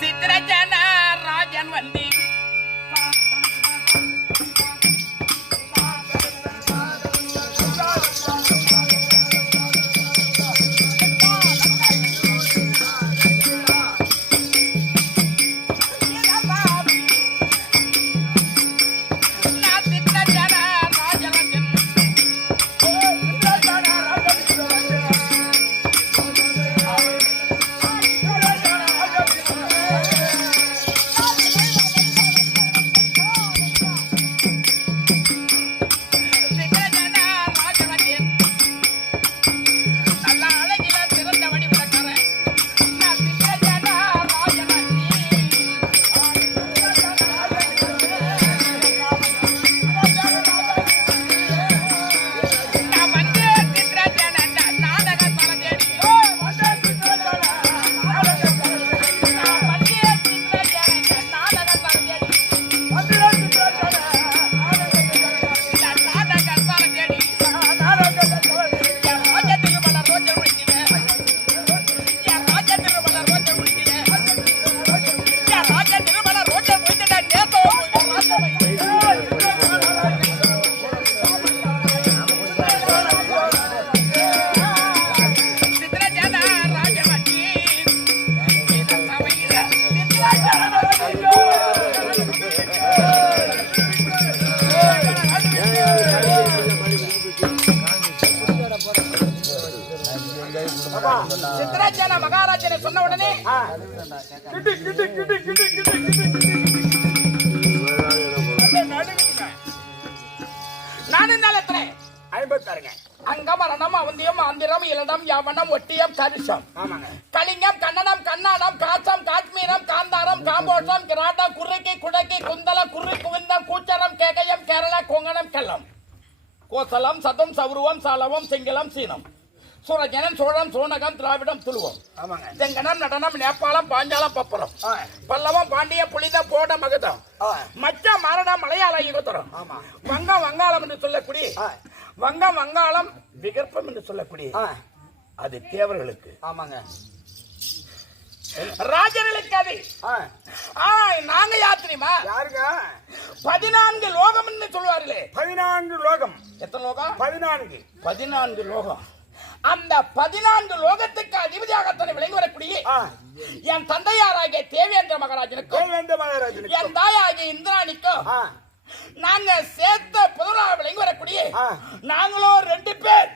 சித்திரஜன ராஜன் வந்து சித்திரஜன மகாராஜனை சொன்ன உடனே நான் இருந்தால் எத்தனை 56 அங்கமரணம் அவந்தியம் ஆந்திரம் இளடம் யவனம் ஒட்டியம் தரிசம் கலிங்கம் கன்னடம் கண்ணாடம் காச்சம் காஷ்மீரம் காந்தாரம் காம்போஷம் கிராட்டம் குறுக்கி குடக்கி குந்தலம் குறு குவிந்தம் கூச்சரம் கேகயம் கேரளா கொங்கணம் கல்லம் கோசலம் சதம் சௌருவம் சாலவம் சிங்களம் சீனம் சூரஜனன் சோழம் சோனகம் திராவிடம் துளுவம் தெங்கனம் நடனம் நேபாளம் பாஞ்சாலம் பப்புறம் பல்லவம் பாண்டிய புலித போட மகதம் மச்ச மரணம் மலையாள யுகத்தரம் வங்கம் வங்காளம் என்று சொல்லக்கூடிய வங்கம் வங்காளம் விகற்பம் என்று சொல்லக்கூடிய அது தேவர்களுக்கு ராஜர்களுக்கு அது நாங்க யாத்திரிமா யாருங்க 14 லோகம் என்று சொல்வார்களே 14 லோகம் எத்தனை லோகம் 14 லோகம் அந்த 14 லோகத்துக்கு அதிபதியாகத்தனை விளங்கி வரக்கூடிய என் தந்தையாராகிய தேவேந்திர மகாராஜனுக்கும் என் தாயாகிய இந்திராணிக்கும் நாங்க சேர்த்த புதலாக விளங்கி வரக்கூடிய நாங்களும் 2 பேர்